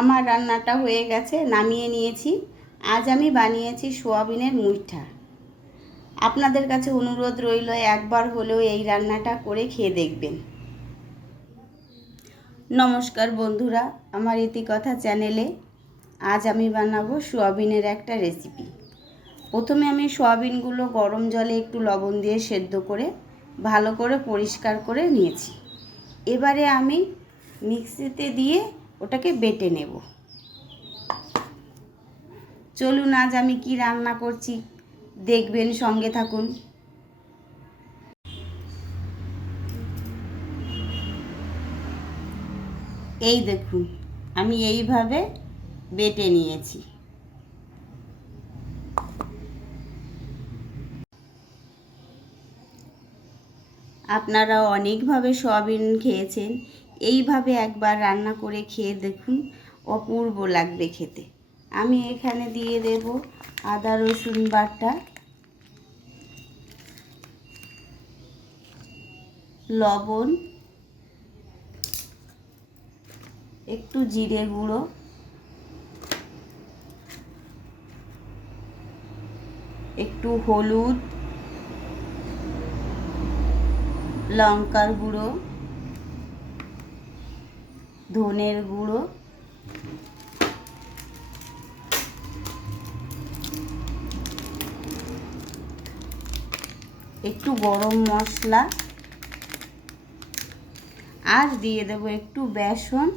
আমার রান্নাটা হয়ে গেছে, নামিয়ে নিয়েছি। আজ আমি বানিয়েছি সোয়াবিনের মুইঠা। আপনাদের কাছে অনুরোধ রইল একবার হলেও এই রান্নাটা করে খেয়ে দেখবেন। নমস্কার বন্ধুরা, আমার ইতিকথা চ্যানেলে আজ আমি বানাবো সোয়াবিনের একটা রেসিপি। প্রথমে আমি সোয়াবিনগুলো গরম জলে একটু লবণ দিয়ে সেদ্ধ করে ভালো করে পরিষ্কার করে নিয়েছি। এবারে আমি মিক্সিতে দিয়ে ওটাকে বেটে নেব। চলুন আজ আমি কি রান্না করছি দেখবেন, সঙ্গে থাকুন। এই দেখুন, আমি এইভাবে বেটে নিয়েছি। আপনারা অনেকভাবে সয়াবিন খেয়েছেন, এইভাবে একবার রান্না করে খেয়ে দেখুন, অপূর্ব লাগবে খেতে। আমি এখানে দিয়ে দেব আদা রসুন বাটা, লবণ, একটু জিরে গুঁড়ো, একটু হলুদ, লঙ্কার গুঁড়ো, ধনের গুঁড়ো, একটু গরম মশলা, আর দিয়ে দেব একটু বেসন,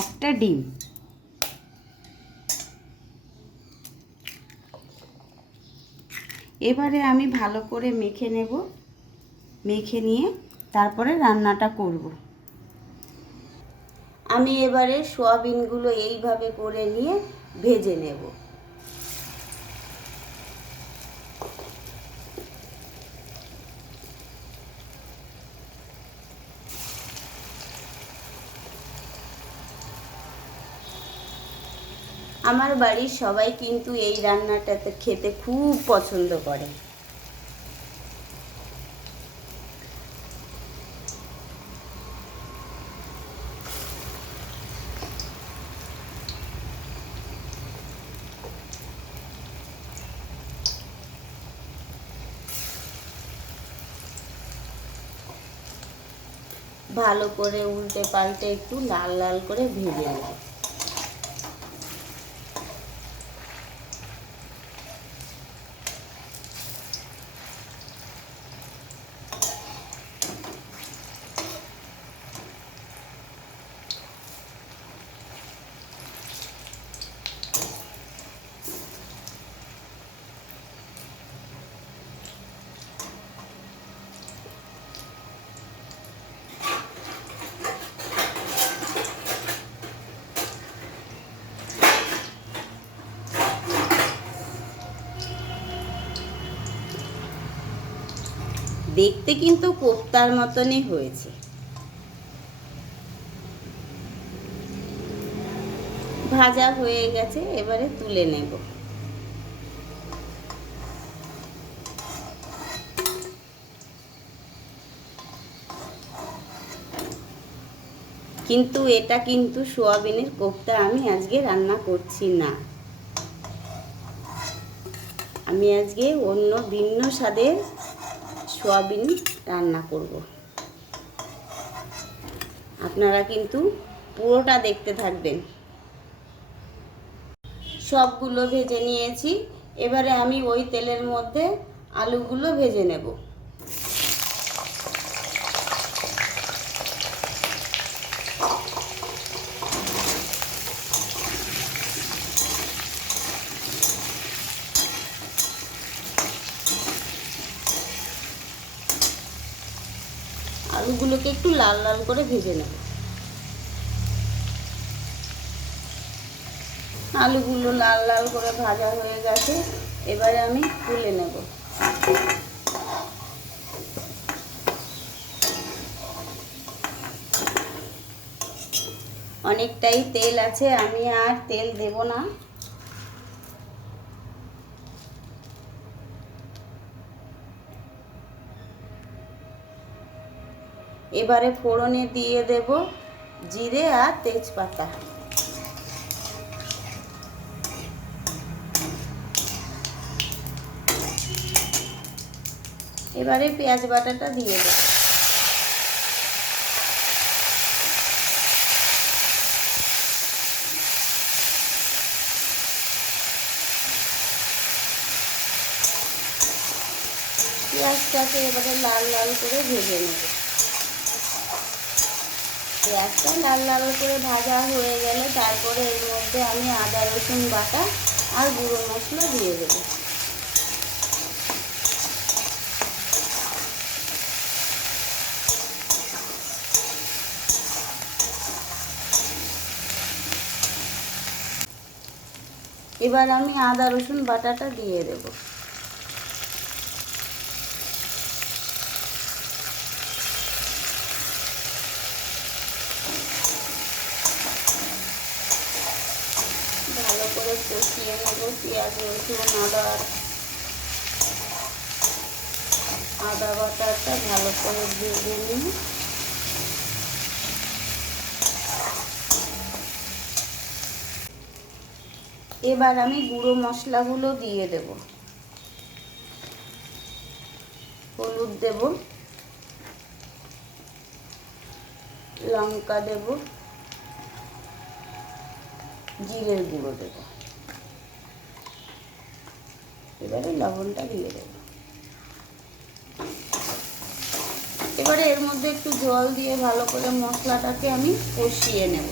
একটা ডিম। এবারে আমি ভালো করে মেখে নেব। মেখে নিয়ে তারপরে রান্নাটা করব। আমি এবারে সোয়াবিনগুলো এইভাবে করে নিয়ে ভেজে নেব। আমার বাড়ির সবাই কিন্তু এই রান্নাটাতে খেতে খুব পছন্দ করে। ভালো করে উল্টে পাল্টে একটু লাল লাল করে ভেজে নেব। দেখতে কিন্তু কোফতার মতনই হয়েছে। ভাজা হয়ে গেছে, এবারে তুলে নেব। কিন্তু এটা কিন্তু সোয়াবিনের কোফতা আমি আজকে রান্না করছি না। আমি আজকে অন্য ভিন্ন স্বাদের সোয়াবিন রান্না করব। আপনারা কিন্তু পুরোটা দেখতে থাকবেন। সবগুলো ভেজে নিয়েছি। এবারে আমি ওই তেলের মধ্যে আলুগুলো ভেজে নেব। আলুগুলোকে একটু লাল লাল করে ভেজে নেব। আলুগুলো লাল লাল করে ভাজা হয়ে গেছে, এবারে আমি তুলে নেব। অনেকটাই তেল আছে, আমি আর তেল দেব না। এবারে ফোড়নে দিয়ে দেব জিরে আর তেজপাতা। এবারে পেঁয়াজ বাটাটা দিয়ে দেব। পেঁয়াজটাকে এবারে লাল লাল করে ভেজে নেব। পেঁয়াজটা লাল লাল করে ভাজা হয়ে গেলে তারপরে এর মধ্যে আমি আদা রসুন বাটা আর গুঁড়ো মশলা দিয়ে দেব। এবার আমি আদা রসুন বাটাটা দিয়ে দেব। ভালো করে কষিয়ে নেব পেঁয়াজ রসুন আদা বাটাটা ভালো করে ভেজে নিয়ে এবার আমি গুঁড়ো মশলাগুলো দিয়ে দেব। হলুদ দেব, লঙ্কা দেব, জিরের গুঁড়ো দেব, এবারে লবণটা দিয়ে দেব। এবারে এর মধ্যে একটু জল দিয়ে ভালো করে মশলাটাকে আমি কষিয়ে নেব।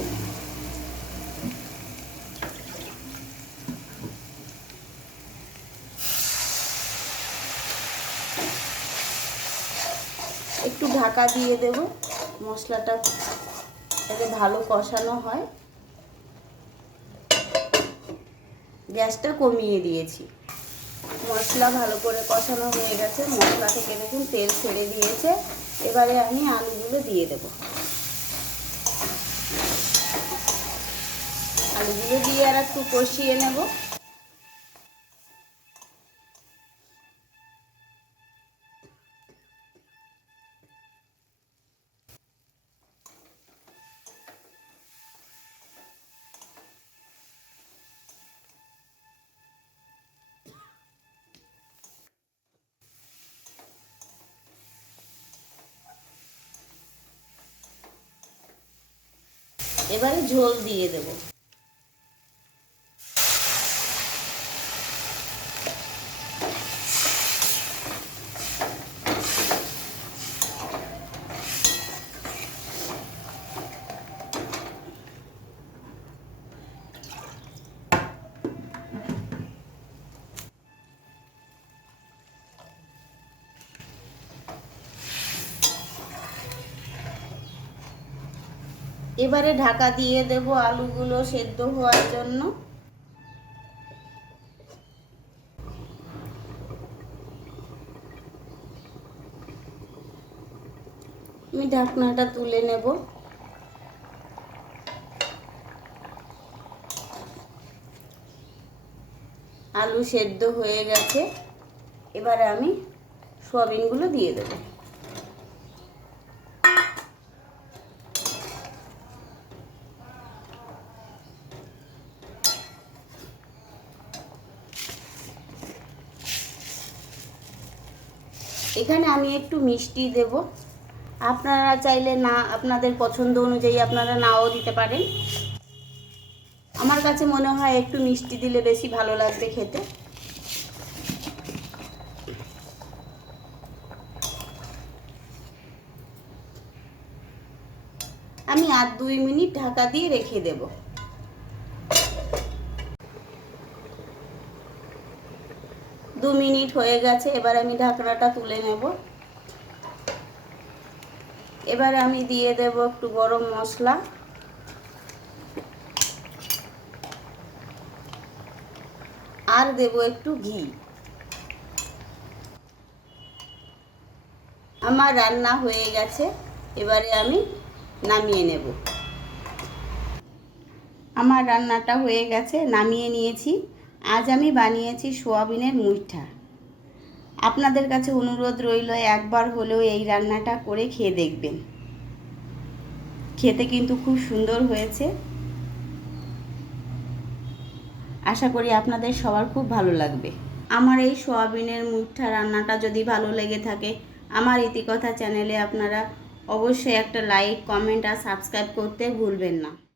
একটু ঢাকা দিয়ে দেব, মশলাটা যাতে ভালো কষানো হয়। গ্যাসটা কমিয়ে দিয়েছি। মশলা ভালো করে কষানো হয়ে গেছে, মশলা থেকে দেখুন তেল ছেড়ে দিয়েছে। এবারে আমি আলুগুলো দিয়ে দেব। আলুগুলো দিয়ে আর একটু কষিয়ে নেব। এবারে ঝোল দিয়ে দেব। এবারে ঢাকা দিয়ে দেব আলুগুলো সেদ্ধ হওয়ার জন্য। আমি ঢাকনাটা তুলে নেব। আলু সেদ্ধ হয়ে গেছে, এবারে আমি সয়াবিনগুলো দিয়ে দেব। এখানে আমি একটু মিষ্টি দেব। আপনারা চাইলে না, আপনাদের পছন্দ অনুযায়ী আপনারা নাও দিতে পারেন। আমার কাছে মনে হয় একটু মিষ্টি দিলে বেশি ভালো লাগবে খেতে। আমি আর 2 মিনিট ঢাকা দিয়ে রেখে দেব। 2 মিনিট হয়ে গেছে, এবার আমি ঢাকনাটা তুলে নেব। এবার আমি দিয়ে দেব একটু গরম মশলা, আর দেব একটু ঘি। আমার রান্না হয়ে গেছে, এবারে আমি নামিয়ে নেব। আমার রান্নাটা হয়ে গেছে, নামিয়ে নিয়েছি। আজ আমি বানিয়েছি সোয়াবিনের মুইঠা। আপনাদের কাছে অনুরোধ রইল একবার হলেও এই রান্নাটা করে খেয়ে দেখবেন। খেতে কিন্তু খুব সুন্দর হয়েছে। আশা করি আপনাদের সবার খুব ভালো লাগবে। আমার এই সোয়াবিনের মুইঠা রান্নাটা যদি ভালো লেগে থাকে, আমার ইতিকথা চ্যানেলে আপনারা অবশ্যই একটা লাইক, কমেন্ট আর সাবস্ক্রাইব করতে ভুলবেন না।